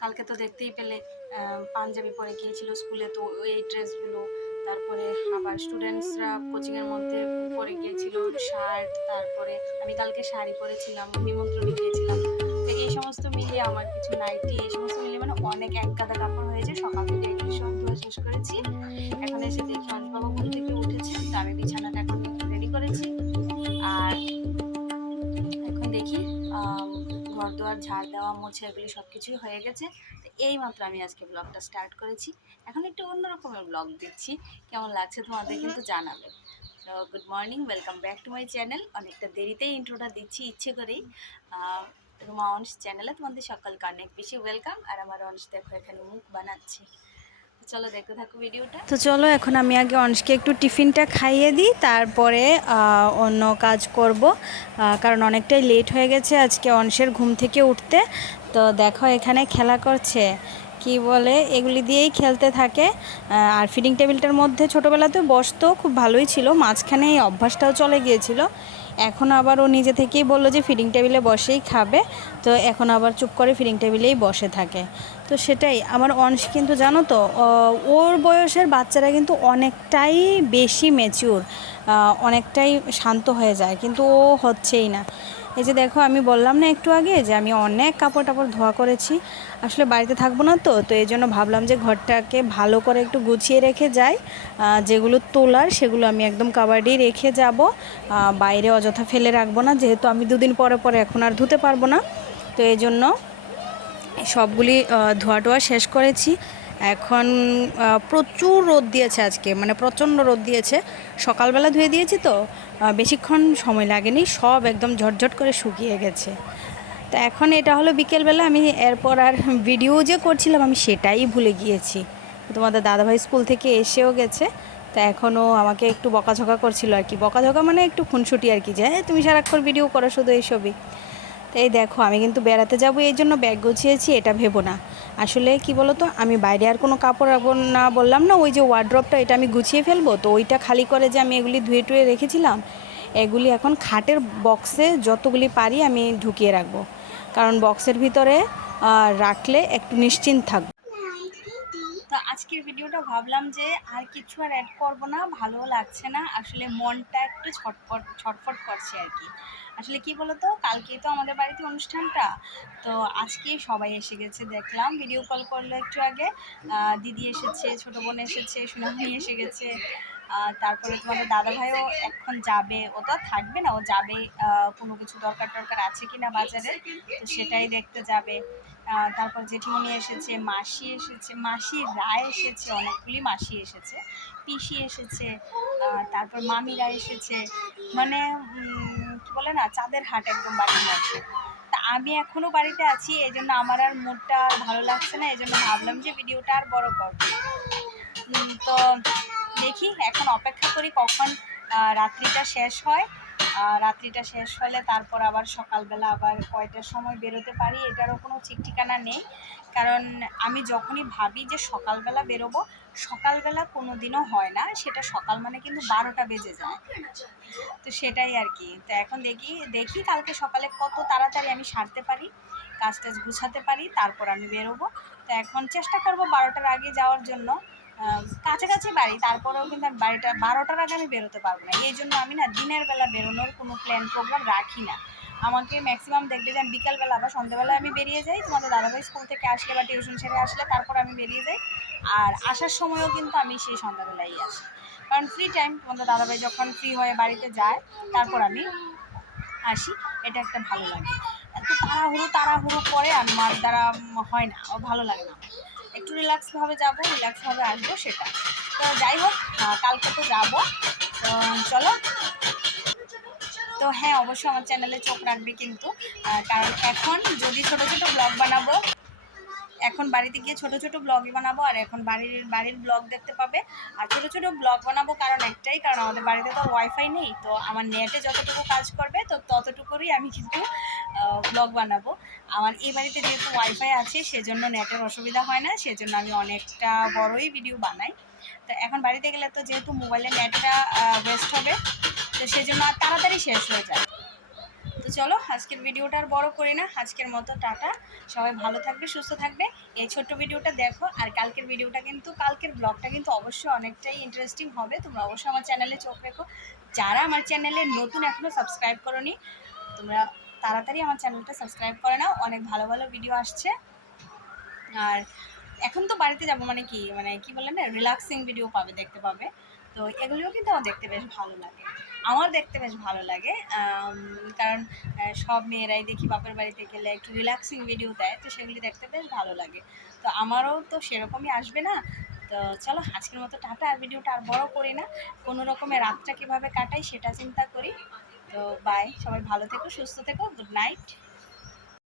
কালকে তো দেখতেই পেলে পাঞ্জাবি পরে গিয়েছিল স্কুলে, তো এই ড্রেসগুলো। তারপরে আবার স্টুডেন্টসরা কোচিংয়ের মধ্যে পরে গিয়েছিল শার্ট, তারপরে আমি কালকে শাড়ি পরেছিলাম, নিমন্ত্রণে গিয়েছিলাম তো এই সমস্ত মিলিয়ে আমার কিছু নাইটি এই সমস্ত মিলিয়ে মানে অনেক এক গাদা কাপড় হয়েছে, সকাল থেকে এগুলো সব শেষ করেছি। এখন এসে দেখি বাবা থেকে ঝাড় দেওয়া মোছা এগুলি সব কিছুই হয়ে গেছে। তো এই মাত্র আমি আজকে ব্লগটা স্টার্ট করেছি। এখন একটু অন্য রকমের ব্লগ দিচ্ছি কেমন লাগছে তোমাদের কিন্তু জানাবে। তো good morning welcome back to my channel অনেকটা দেরিতেই ইন্ট্রোটা দিচ্ছি ইচ্ছে করেই। রুমা অনস চ্যানেলে তোমাদের সকালকে অনেক বেশি ওয়েলকাম আর আমার অনস দেখো এখানে মুখ বানাচ্ছে। তো চলো, এখন আমি আগে অনসকে একটু টিফিনটা খাইয়ে দিই, তারপরে অন্য কাজ করব কারণ অনেকটাই লেট হয়ে গেছে আজকে অনসের ঘুম থেকে উঠতে। তো দেখো, এখানে খেলা করছে। কি বলে, এগুলি দিয়েই খেলতে থাকে। আর ফিডিং টেবিলটার মধ্যে ছোটোবেলাতে বসতো খুব ভালোই ছিল, মাঝখানে এই অভ্যাসটাও চলে গিয়েছিল। এখন আবার ও নিজে থেকেই বলল যে ফিডিং টেবিলে বসেই খাবে। তো এখন আবার চুপ করে ফিডিং টেবিলেই বসে থাকে। তো সেটাই, আমার অংশ কিন্তু জানো তো ওর বয়সের বাচ্চারা কিন্তু অনেকটাই বেশি ম্যাচিওর অনেকটাই শান্ত হয়ে যায়। কিন্তু ও হচ্ছেই না। এই যে দেখো, আমি বললাম না একটু আগে যে আমি অনেক কাপড় টাপড় ধোয়া করেছি। আসলে বাড়িতে থাকব না তো তো এই জন্য ভাবলাম যে ঘরটাকে ভালো করে একটু গুছিয়ে রেখে যাই। যেগুলো তোলার সেগুলো আমি একদম কাবাডি রেখে যাব। বাইরে অযথা ফেলে রাখব না, যেহেতু আমি দুদিন পরে পরে এখন আর ধুতে পারব না। তো এই জন্য সবগুলি ধোয়া টোয়া শেষ করেছি। এখন প্রচুর রোদ দিয়েছে আজকে মানে প্রচণ্ড রোদ দিয়েছে। সকালবেলা ধুয়ে দিয়েছি তো বেশিক্ষণ সময় লাগেনি সব একদম ঝটঝট করে শুকিয়ে গেছে। তো এখন এটা হলো বিকেলবেলা আমি এরপর আর ভিডিও যে করছিলাম আমি সেটাই ভুলে গিয়েছি। তোমাদের দাদাভাই স্কুল থেকে এসেও গেছে তা এখনও আমাকে একটু বকাঝকা করছিল আর কি। বকাঝকা মানে একটু খুনসুটি আর কি যে "হ্যাঁ, তুমি সারাক্ষণ ভিডিও করো শুধু এইসবই। তো এই দেখো আমি কিন্তু বেড়াতে যাব এই জন্য ব্যাগ গুছিয়েছি এটা ভেবো না। আসলে কি বলো তো আমি বাইরে আর কোনো কাপড় রাখব না বললাম না, ওই যে ওয়ার্ড্রপটা এটা আমি গুছিয়ে ফেলব, তো ওইটা খালি করে যে আমি এগুলি ধুয়ে টুয়ে রেখেছিলাম, এগুলি এখন খাটের বক্সে যতগুলি পারি আমি ঢুকিয়ে রাখব। কারণ বক্সের ভিতরে রাখলে একটু নিশ্চিন্ত থাকব তো আজকের ভিডিওটা ভাবলাম যে আর কিছু আর অ্যাড করব না ভালো লাগছে না, আসলে মনটা একটু ছটফট ছটফট করছে আর কি। আসলে কি বলতো? কালকেই তো আমাদের বাড়িতে অনুষ্ঠানটা। তো আজকে সবাই এসে গেছে দেখলাম। ভিডিও কল করল একটু আগে। দিদি এসেছে, ছোট বোন এসেছে, সোনামণি এসে গেছে। তারপরে তোমাদের দাদা ভাইও এখন যাবে। ও তো থাকবে না। ও যাবে কোনো কিছু দরকার টরকার আছে কি না বাজারে, তো সেটাই দেখতে যাবে। তারপর জেঠিমণি এসেছে, মাসি এসেছে, মাসি রায় এসেছে, অনেকগুলি মাসি এসেছে। পিসি এসেছে তারপর মামিরা এসেছে। মানে বলে না, চাঁদের হাট একদম বাড়ির মধ্যে। তা আমি এখনও বাড়িতে আছি এই জন্য আমার আর মুডটা আর ভালো লাগছে না এই জন্য ভাবলাম যে ভিডিওটা আর বড় করব। তো দেখি, এখন অপেক্ষা করি কখন রাত্রিটা শেষ হয়। রাত্রিটা শেষ হলে তারপর আবার সকালবেলা আবার কয়টার সময় বেরোতে পারি, এটারও কোনো ঠিক ঠিকানা নেই। কারণ আমি যখনই ভাবি যে সকালবেলা বেরোবো, সকালবেলা কোনো দিনও হয় না, সেটা সকাল মানে কিন্তু বারোটা বেজে যায়। তো সেটাই আর কি। তো এখন দেখি দেখি কালকে সকালে কত তাড়াতাড়ি আমি সারতে পারি কাজ টাজ গুছাতে পারি, তারপর আমি বেরোবো। তো এখন চেষ্টা করব বারোটার আগে যাওয়ার জন্য। কাছাকাছি বাড়ি, তারপরেও কিন্তু আমি বাড়িটা বারোটার আগে আমি বেরোতে পারব না। এই জন্য আমি না দিনের বেলা বেরোনোর কোনো প্ল্যান প্রোগ্রাম রাখি না। আমাকে ম্যাক্সিমাম দেখবে যে আমি বিকালবেলা বা সন্ধ্যেবেলায় আমি বেরিয়ে যাই, তোমাদের দাদাভাই স্কুল থেকে আসলে বা টিউশন সেরে আসলে তারপর আমি বেরিয়ে যাই। আর আসার সময়ও কিন্তু আমি সেই সন্ধ্যাবেলাই আসি। কারণ ফ্রি টাইম তোমাদের দাদাভাই যখন ফ্রি হয়ে বাড়িতে যায়, তারপর আমি আসি। এটা একটা ভালো লাগে। এত তাড়াহুড়ো তাড়াহুড়ো করে আমার দ্বারা হয় না ভালো লাগে না। একটু রিল্যাক্সভাবে যাব রিল্যাক্সভাবে আসব সেটা। তো যাই হোক কালকে তো যাব। তো চলো। তো হ্যাঁ অবশ্যই আমার চ্যানেলে চোখ রাখবে কিন্তু। কারণ এখন যদি ছোটো ছোটো ব্লগ বানাবো এখন বাড়িতে গিয়ে ছোট ছোট ব্লগই বানাবো আর এখন বাড়ির বাড়ির ব্লগ দেখতে পাবে। আর ছোট ছোট ব্লগ বানাবো কারণ একটাই, কারণ আমাদের বাড়িতে তো ওয়াইফাই নেই, তো আমার নেটে যতটুকু কাজ করবে, তো ততটুকুরই আমি কিন্তু ব্লগ বানাবো। আমার এই বাড়িতে যেহেতু ওয়াইফাই আছে, সেজন্য নেটের অসুবিধা হয় না, সেজন্য আমি অনেকটা বড়ই ভিডিও বানাই। তো এখন বাড়িতে গেলে তো যেহেতু মোবাইলে নেটটা ওয়েস্ট হবে, তো সেজন্য আর তাড়াতাড়ি শেষ হয়ে যায়। তো চলো, আজকের ভিডিওটা আর বড় করি না। আজকের মতো টাটা। সবাই ভালো থাকবে, সুস্থ থাকবে। এই ছোট্ট ভিডিওটা দেখো, আর কালকের ভিডিওটা কিন্তু, কালকের ব্লগটা কিন্তু অবশ্যই অনেকটাই ইন্টারেস্টিং হবে। তোমরা অবশ্যই আমার চ্যানেলে চোখ রেখো। যারা আমার চ্যানেলে নতুন এখনও সাবস্ক্রাইব করোনি, তোমরা তাড়াতাড়ি আমার চ্যানেলটা সাবস্ক্রাইব করে নাও। অনেক ভালো ভালো ভিডিও আসছে। আর এখন তো বাড়িতে যাব মানে কি মানে কি বলে না রিল্যাক্সিং ভিডিও পাবে, দেখতে পাবে। তো এগুলোও কিন্তু আমার দেখতে বেশ ভালো লাগে। আমার দেখতে বেশ ভালো লাগে কারণ সব মেয়েরাই দেখি বাপের বাড়িতে গেলে একটু রিল্যাক্সিং ভিডিও দেয়, তো সেগুলি দেখতে বেশ ভালো লাগে। তো আমারও তো সেরকমই আসবে না, তো চলো আজকের মতো টাটা, আর ভিডিওটা আর বড় করি না। কোনো রকমের রাতটা কীভাবে কাটাই সেটা চিন্তা করি। তো বাই সবাই ভালো থেকো, সুস্থ থেকো গুড নাইট